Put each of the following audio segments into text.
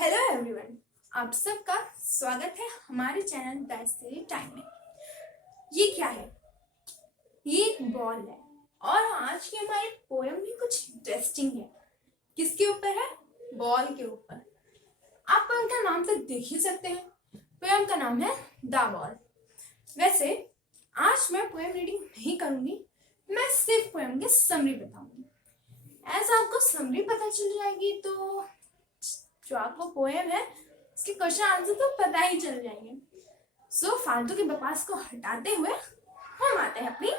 Hello everyone, आप सबका स्वागत है हमारे चैनल दैट स्टोरी टाइम में। ये क्या है? ये एक बॉल है और आज की हमारी पोएम भी कुछ इंटरेस्टिंग है। किसके ऊपर है? बॉल के ऊपर। आप पोएम का नाम तो देख ही सकते हैं। पोएम का नाम है द बॉल। वैसे आज मैं पोएम रीडिंग नहीं करूंगी, मैं सिर्फ पोएम के समरी बताऊंगी। ऐसा आपको समरी पता चल जाएगी तो जो आपको पोएम है उसके क्वेश्चन आंसर तो पता ही चल जाएंगे। सो फालतू की बकवास को हटाते हुए हम आते हैं अपनी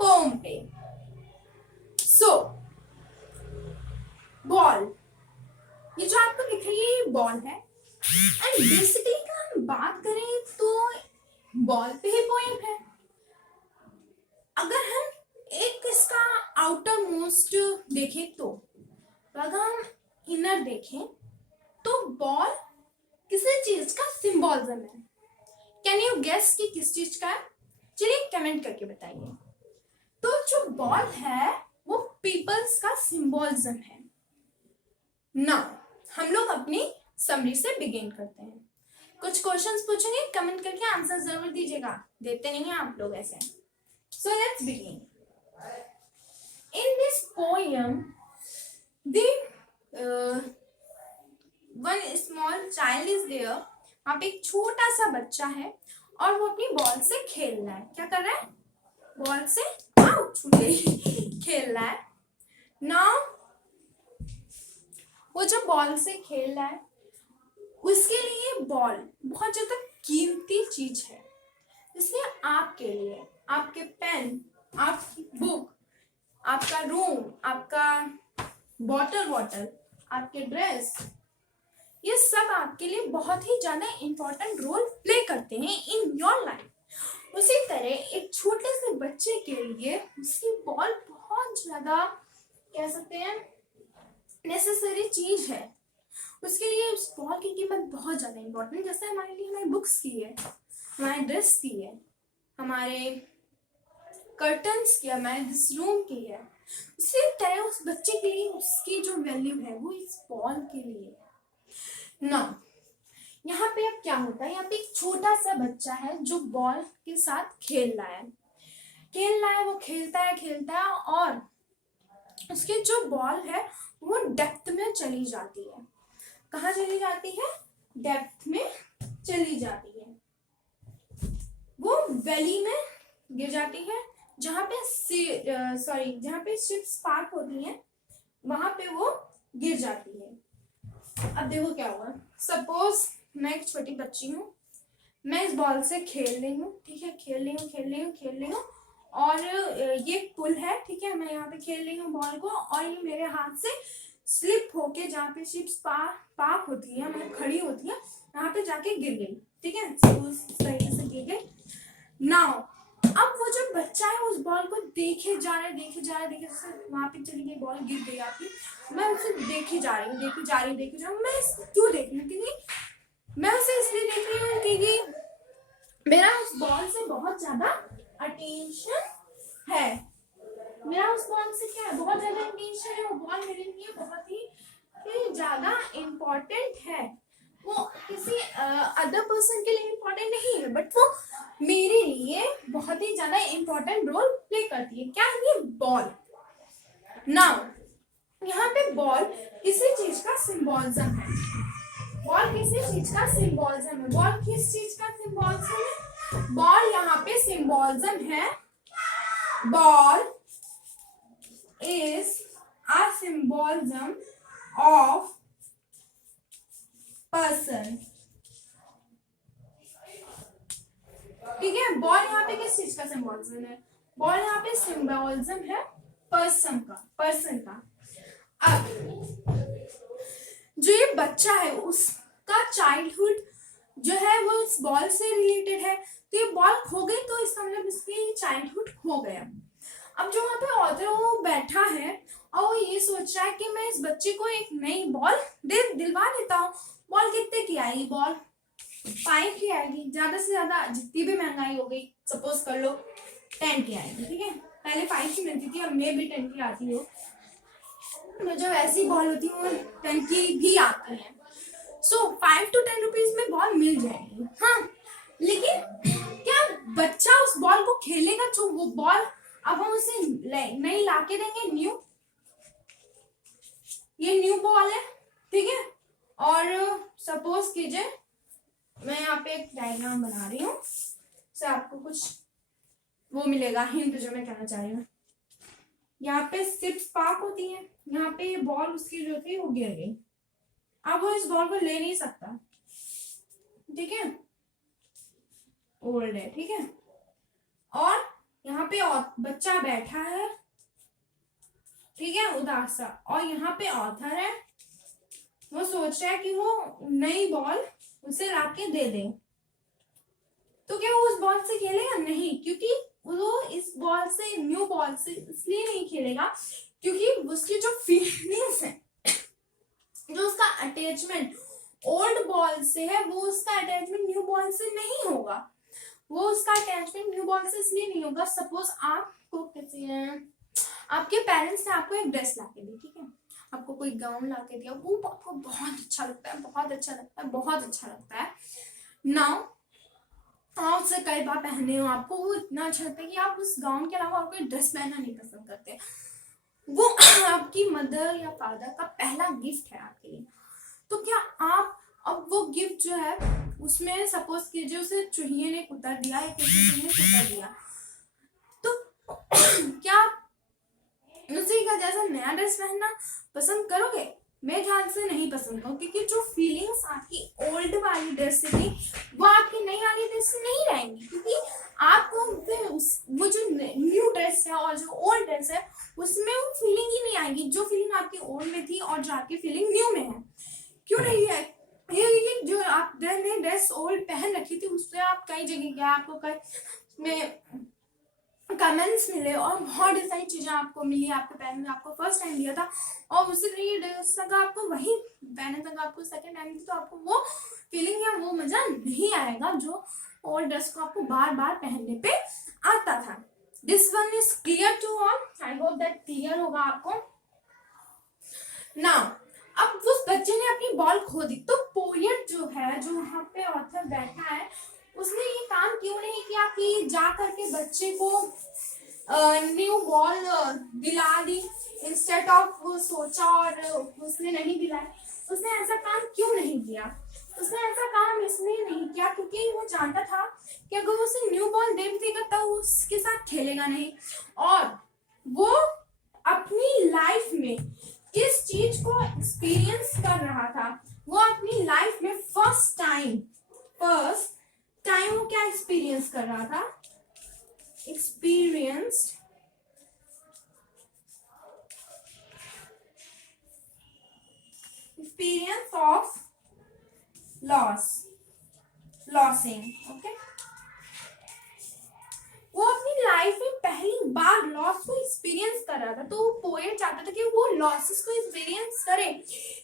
पोएम पे। सो बॉल, ये जो आपको दिख रही है ये बॉल है एंड बेसिकली का हम बात करें तो बॉल पे ही पोएम है। अगर हम एक इसका आउटर मोस्ट देखें तो अगर हम इनर देखें तो बॉल किसी चीज का सिंबॉलिज्म है। कैन यू गेस कि किस चीज का है? चलिए कमेंट करके बताइए। तो जो बॉल है वो पीपल्स का सिंबॉलिज्म है। नाउ हम लोग अपनी समरी से बिगिन करते हैं। कुछ क्वेश्चंस पूछेंगे, कमेंट करके आंसर जरूर दीजिएगा, देते नहीं हैं आप लोग ऐसे। So let's begin. In this poem the one small child is there. वहां पे एक छोटा सा बच्चा है और वो अपनी बॉल से खेल रहा है। क्या कर रहा है? बॉल से छूट गई खेल रहा है। नाउ वो जो बॉल से खेल रहा है उसके लिए बॉल बहुत ज्यादा कीमती चीज है। इसलिए आपके लिए आपके पेन, आपकी बुक, आपका रूम, आपका वाटर, आपके ड्रेस, ये सब आपके लिए बहुत ही ज्यादा इंपॉर्टेंट रोल प्ले करते हैं इन योर लाइफ। उसी तरह एक छोटे से बच्चे के लिए उसकी बॉल बहुत ज्यादा, कह सकते हैं, नेसेसरी चीज है। उसके लिए उस बॉल की कीमत बहुत ज्यादा इंपॉर्टेंट, जैसे हमारे लिए हमारी बुक्स की है, हमारे ड्रेस की है, हमारे कर्टन्स की है, हमारे दिस रूम की है। उसी तरह उस बच्चे के लिए उसकी जो वैल्यू है वो इस बॉल के लिए है। ना यहाँ पे अब क्या होता है, यहाँ पे एक छोटा सा बच्चा है जो बॉल के साथ खेल रहा है। वो खेलता है और उसकी जो बॉल है वो डेप्थ में चली जाती है। कहाँ चली जाती है? डेप्थ में चली जाती है। वो वैली में गिर जाती है जहाँ पे शिप्स पार्क होती हैं, वहां पे वो गिर जाती है। अब देखो क्या हुआ। सपोज मैं एक छोटी बच्ची हूँ, मैं इस बॉल से खेल रही हूँ, ठीक है, खेल रही हूँ और ये पुल है, ठीक है, मैं यहाँ पे खेल रही हूँ बॉल को और ये मेरे हाथ से स्लिप होके जहाँ पे शिप्स पार्क होती है, मतलब खड़ी होती है, यहाँ पे जाके गिर गई, ठीक है, इस तरीके से गिर गई। नाउ अब वो जो बच्चा है उस बॉल को देखे जा रहा है, वहां पे चली गई बॉल, गिर गई आपकी। मैं उसे देखे जा रही हूँ। मैं क्यों देख रही हूँ? क्योंकि मैं उसे इसलिए देख रही हूँ क्योंकि मेरा उस बॉल से बहुत ज्यादा अटेंशन है। मेरा उस बॉल से क्या है? बहुत ज्यादा अटेंशन है। वो बॉल मेरे लिए बहुत ही ज्यादा इम्पोर्टेंट है। वो किसी अदर पर्सन के लिए इम्पोर्टेंट नहीं है, बट वो मेरे लिए बहुत ही ज्यादा इम्पोर्टेंट रोल प्ले करती है। क्या है ये? बॉल। नाउ यहाँ पे बॉल किसी चीज का सिंबॉलिज्म है। बॉल किसी चीज का सिंबॉलिज्म है। बॉल किस चीज का सिंबॉलिज्म है? बॉल यहाँ पे सिंबॉलिज्म है। Ball is a symbolism of person। ठीक है, बॉल यहाँ पे किस चीज का सिंबॉलिज्म है? बॉल यहाँ पे सिंबॉलिज्म है पर्सन का। अब जो ये बच्चा है उसका चाइल्डहुड जो है वो इस बॉल से रिलेटेड है। तो ये बॉल खो गई तो इसका मतलब इसकी चाइल्डहुड खो गया। अब जो वहाँ पे ऑथर वो बैठा है और वो ये सोच रहा है कि मैं इस बच्चे को एक नई बॉल दिलवा देता हूँ। बॉल कितने की आएगी? बॉल 5 की आएगी, ज्यादा से ज्यादा जितनी भी महंगाई हो गई, सपोज कर लो 10 की आएगी, ठीक है। पहले 5 की मिलती थी, अब मे भी 10 की आती हो। जो ऐसी बॉल होती है वो 10 की भी आती है। सो 5 to 10 रुपीज में बॉल मिल जाएगी, हाँ, लेकिन क्या बच्चा उस बॉल को खेलेगा? जो वो बॉल अब हम उसे नहीं लाके देंगे न्यू, ये न्यू बॉल है, ठीक है, और सपोज कीजिए मैं यहाँ पे एक डायग्राम बना रही हूँ, से आपको कुछ वो मिलेगा हिंट जो मैं कहना चाह रही हूँ। यहाँ पे सिप स्पार्क होती है, यहाँ पे ये बॉल उसकी जो थी वो गिर गई, अब वो इस बॉल को ले नहीं सकता, ठीक है, ओल्ड है, ठीक है, और यहाँ पे और बच्चा बैठा है, ठीक है, उदास सा, और यहाँ पे ऑथर है, वो सोच रहा है कि वो नई बॉल उसे लाके दे दे, तो क्या वो उस बॉल से खेलेगा? नहीं, क्योंकि वो इस बॉल से, न्यू बॉल से इसलिए नहीं खेलेगा क्योंकि उसकी जो फीलिंग्स है, जो उसका अटैचमेंट ओल्ड बॉल से है, वो उसका अटैचमेंट न्यू बॉल से नहीं होगा, वो उसका अटैचमेंट न्यू बॉल से इसलिए नहीं होगा। सपोज आपको किसी आपके पेरेंट्स ने आपको एक ड्रेस लाके दी, ठीक है, आपको कोई गाउन लाके दिया, वो आपको बहुत अच्छा लगता है, बहुत अच्छा लगता है, बहुत अच्छा लगता है, नाउ आप उसे कई बार पहने हो, आपको वो इतना अच्छा लगता है कि आप उस गाउन के अलावा कोई ड्रेस पहनना नहीं पसंद करते, वो आपकी मदर या फादर का पहला गिफ्ट है आपके लिए, तो क्या आप अब वो गिफ्ट जो है उसमें सपोज कीजिए उसे चूहिए ने कुतर दिया या किसी ने कुतर दिया, तो क्या उसी का जैसा नया ड्रेस पहनना पसंद करोगे? मैं ख्याल से नहीं पसंद करूँ, क्योंकि जो फीलिंग्स आपकी ओल्ड वाली ड्रेस से थी वो आपकी नई वाली ड्रेस से नहीं रहेंगी, क्योंकि आपको वो जो न्यू ड्रेस है और जो ओल्ड ड्रेस है उसमें वो फीलिंग ही नहीं आएगी जो फीलिंग आपकी ओल्ड में थी और जो आपकी फीलिंग न्यू में है। क्यों नहीं है? ये जो आपने ड्रेस ओल्ड पहन रखी थी उससे आप कई जगह गए, आपको कई में कमेंट्स मिले और बहुत सारी चीजें आपको मिली, आपके पेरेंट्स ने आपको फर्स्ट टाइम दिया था और उसी तरह ड्रेस अगर आपको वही पेरेंट्स अगर आपको सेकंड टाइम दी तो आपको वो फीलिंग या वो मजा नहीं आएगा जो ओल्ड ड्रेस को आपको बार बार पहनने पे आता था। This one is clear to all, I hope that clear होगा आपको। नाउ अब उस बच्चे ने अपनी बॉल खो दी, तो पोएट जो है, जो वहां पे ऑथर बैठा है, उसने ये काम क्यों नहीं किया कि जा करके बच्चे को न्यू बॉल दिला दी, इंस्टेड ऑफ वो सोचा और उसने नहीं दिलाई। उसने ऐसा काम क्यों नहीं किया? उसने ऐसा काम इसलिए नहीं किया क्योंकि वो जानता था कि अगर उसे न्यू बॉल दे भी देगा तो उसके साथ खेलेगा नहीं, और वो अपनी लाइफ में किस चीज को एक्सपीरियंस कर रहा था, वो अपनी लाइफ में फर्स्ट टाइम वो क्या एक्सपीरियंस कर रहा था? Experience of losing, okay. वो अपनी लाइफ में पहली बार लॉस को एक्सपीरियंस कर रहा था, तो वो पोएट चाहता था कि वो लॉसेस को एक्सपीरियंस करे,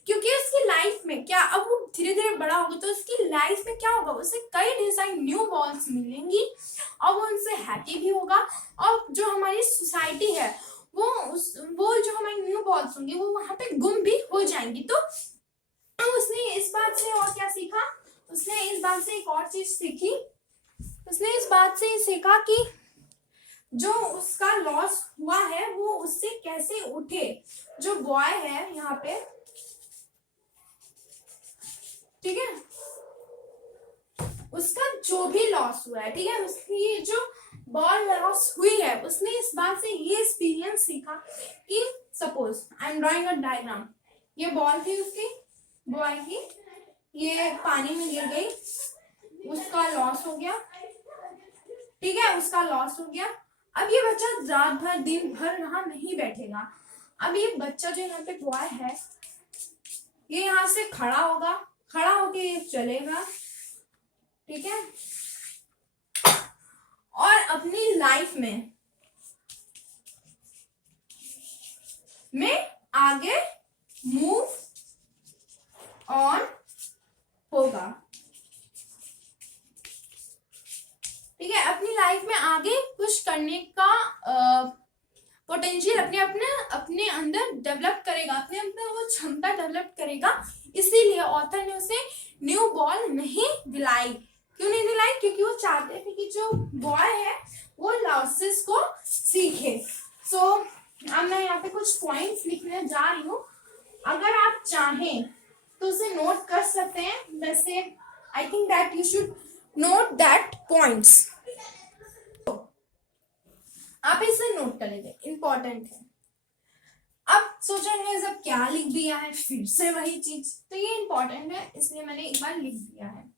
क्योंकि उसकी लाइफ में क्या, अब वो धीरे धीरे बड़ा होगा तो उसकी लाइफ में क्या होगा, उसे कई डिजाइन न्यू बॉल्स मिलेंगी और वो उनसे हैप्पी भी होगा, और जो हमारी सोसाइटी है वो जो हमारी न्यू बॉल्स होंगी वो वहां पे गुम भी हो जाएंगी। तो उसने इस बात से और क्या सीखा? उसने इस बात से एक और चीज सीखी, उसने इस बात से सीखा कि जो उसका लॉस हुआ है वो उससे कैसे उठे। जो बॉय है यहाँ पे, ठीक है, उसका जो भी लॉस हुआ है, ठीक है, उसकी ये जो बॉल लॉस हुई है, उसने इस बात से ये एक्सपीरियंस सीखा कि suppose I am drawing a diagram, ये बॉल थी उसकी बॉय की, ये पानी में गिर गई, उसका लॉस हो गया, ठीक है, उसका लॉस हो गया। अब ये बच्चा रात भर दिन भर यहाँ नहीं बैठेगा, अब ये बच्चा जो यहाँ पे बॉय है ये यहाँ से खड़ा होगा, खड़ा होके ये चलेगा, ठीक है, और अपनी लाइफ में आगे मूव ऑन होगा, ठीक है, अपनी लाइफ में आगे पुश करने का पोटेंशियल अपने अंदर डेवलप करेगा, अपने अंदर वो क्षमता डेवलप करेगा इसीलिए ऑथर ने उसे न्यू बॉल नहीं दिलाई। क्यों नहीं दिलाई? क्योंकि वो चाहते थे कि जो बॉय है वो लॉसेस को सीखे। सो अब मैं यहाँ पे कुछ पॉइंट्स लिखने जा रही हूँ, अगर आप चाहें तो उसे नोट कर सकते हैं। वैसे I think that you should note that points. आप इसे नोट कर लीजिए, इंपॉर्टेंट है। अब सोचेंगे जब क्या लिख दिया है फिर से वही चीज, तो ये इंपॉर्टेंट है इसलिए मैंने एक बार लिख दिया है।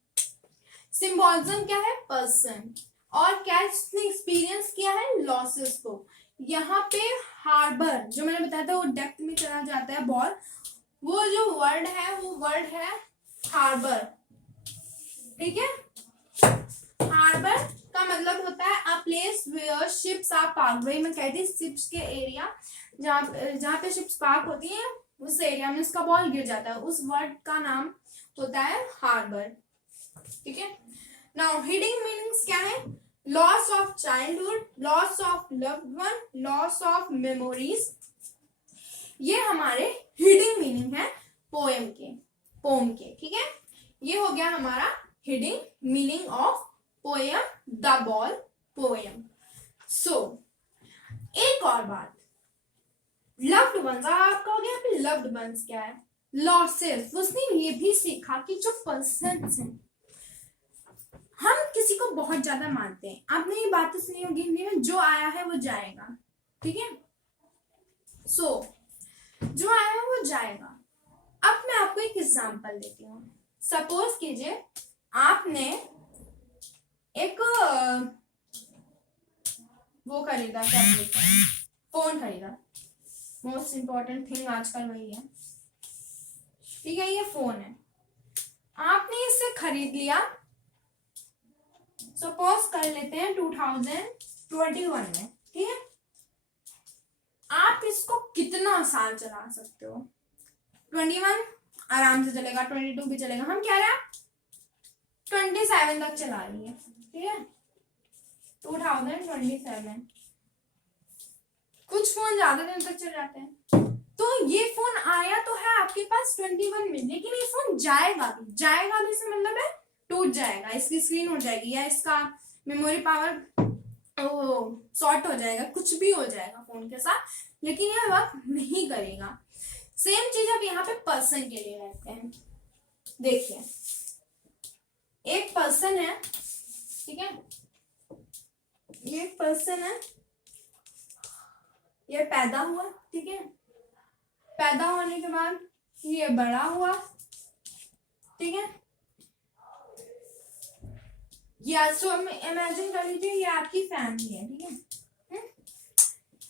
सिंबॉलिज्म क्या है? पर्सन। और क्या इसने एक्सपीरियंस किया है? लॉसेस को। यहाँ पे हार्बर जो मैंने बताया था वो डेप्थ में चला जाता है बॉल, वो जो वर्ड है वो वर्ड है हार्बर। ठीक है, हार्बर का मतलब होता है a place where ships are parked. वही मैं कहती हूँ शिप्स के एरिया जहाँ पे शिप्स पार्क होती है उस एरिया में उसका बॉल गिर जाता है, उस वर्ड का नाम होता है हार्बर। ठीक है, नाउ हिडिंग मीनिंग्स क्या है? Loss of childhood, loss of loved one, loss of memories. ये हमारे हिडिंग मीनिंग है पोएम के। ठीक है, ये हो गया हमारा hidden meaning of poem the ball poem. So एक और बात, लव्ड वंस। आपका हो गया फिर लव्ड वंस क्या है? लॉसेस। उसने ये भी सीखा कि जो पर्सन है, हम किसी को बहुत ज्यादा मानते हैं। आपने ये बातें सुनी होगी हिंदी में, जो आया है वो जाएगा। ठीक है, सो जो आया है वो जाएगा। अब मैं आपको एक एग्जांपल देती हूँ। सपोज कीजिए आपने एक वो खरीदा, क्या बोलते हैं, फोन खरीदा। मोस्ट इम्पोर्टेंट थिंग आजकल वही है। ठीक है, ये फोन है, आपने इसे खरीद लिया। सपोज कर लेते हैं 2021 में। ठीक है, आप इसको कितना साल चला सकते हो? 21 आराम से चलेगा, 22 भी चलेगा। हम कह रहे हैं 27 तक चला रही है। ठीक है, 2027। कुछ फोन ज्यादा दिन तक चल जाते हैं। तो ये फोन आया तो है आपके पास 21 में, लेकिन ये फोन जाएगा भी से मतलब है टूट जाएगा, इसकी स्क्रीन हो जाएगी या इसका मेमोरी पावर शॉर्ट हो जाएगा, कुछ भी हो जाएगा फोन के साथ, लेकिन यह वर्क नहीं करेगा। सेम चीज अब यहाँ पे पर्सन के लिए रहते हैं। देखिए एक पर्सन है, ठीक है, ये एक पर्सन है, ये पैदा हुआ। ठीक है, पैदा होने के बाद ये बड़ा हुआ। ठीक है, या सो इमेजिन कर लीजिए ये आपकी फैमिली है। ठीक है,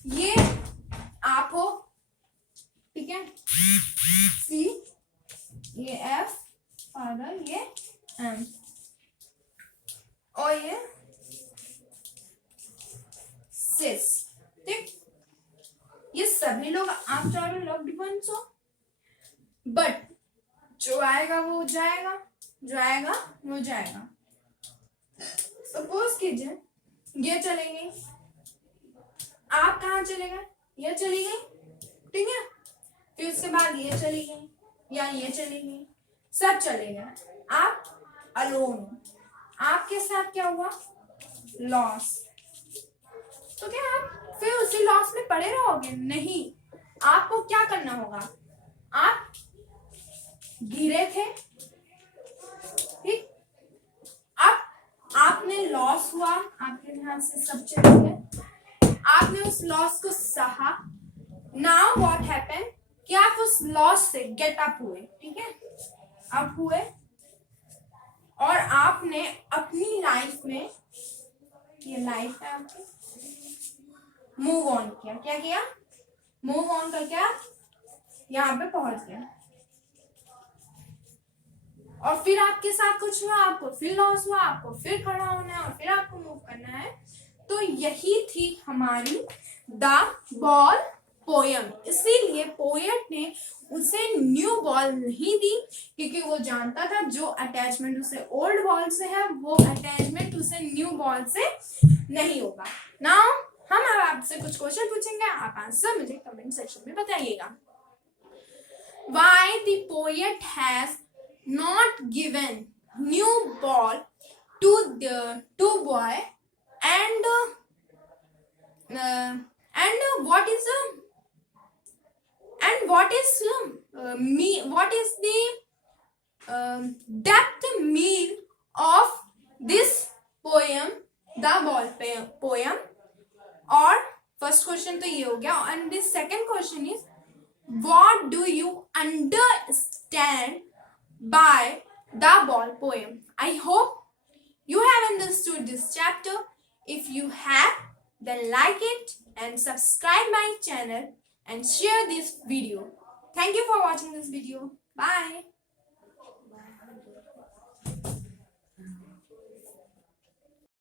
ये आप हो। ठीक है, सी, ये एफ फादर, ये एम, और ये सिस। ठीक, ये सभी लोग आप चारों लव्ड वंस हो, बट जो आएगा वो जाएगा, जो आएगा वो जाएगा। सपोज कीजिए ये चले गई, आप कहाँ चले गए? ये चली गई। ठीक है, फिर उसके बाद ये चली गई या ये चली गई, सब चले गए, आप अलोन। आपके साथ क्या हुआ? लॉस। तो क्या आप फिर उसी लॉस में पड़े रहोगे? नहीं, आपको क्या करना होगा? आप गिरे थे, ठीक, अब आपने लॉस हुआ, आपके ध्यान से सब चले गए, आपने उस लॉस को सहा। नाउ व्हाट हैपन कि आप उस लॉस से गेट अप हुए। ठीक है, अप हुए और आपने अपनी लाइफ में, ये लाइफ है आपकी, मूव ऑन किया। क्या किया? मूव ऑन करके आप यहाँ पे पहुंच गए। और फिर आपके साथ कुछ हुआ, आपको फिर लॉस हुआ, आपको फिर खड़ा होना है और फिर आपको मूव करना है। तो यही थी हमारी द बॉल पोयम। इसीलिए पोएट ने उसे न्यू बॉल नहीं दी, क्योंकि वो जानता था जो अटैचमेंट उसे ओल्ड बॉल से है वो अटैचमेंट उसे न्यू बॉल से नहीं होगा। नाउ हम अब आपसे कुछ क्वेश्चन पूछेंगे, आप आंसर मुझे कमेंट सेक्शन में बताइएगा। Why the poet has not given new ball to the to boy and what is and what is the depth mean of this poem, the ball poem? और first question तो ये हो गया and the second question is what do you understand by the ball poem? I hope you have understood this chapter. If you have, then like it and subscribe my channel and share this video. Thank you for watching this video. Bye.